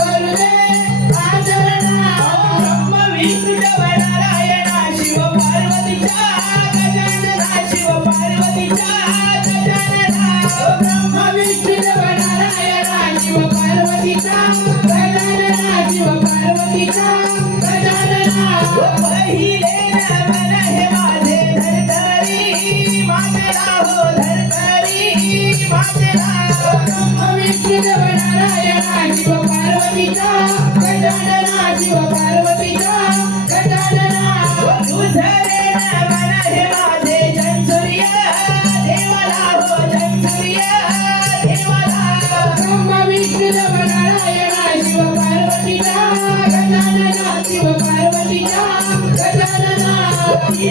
Saturday. Gajanana Shiv पार्वतीचा Gajanana. तुझे मन हे माझे जनसूर्य देवाला हो जनसूर्य देवाला ब्रह्मा विष्णू देव नारायणा शिव पार्वतीचा गजानना शिव पार्वतीचा गजानना तुझे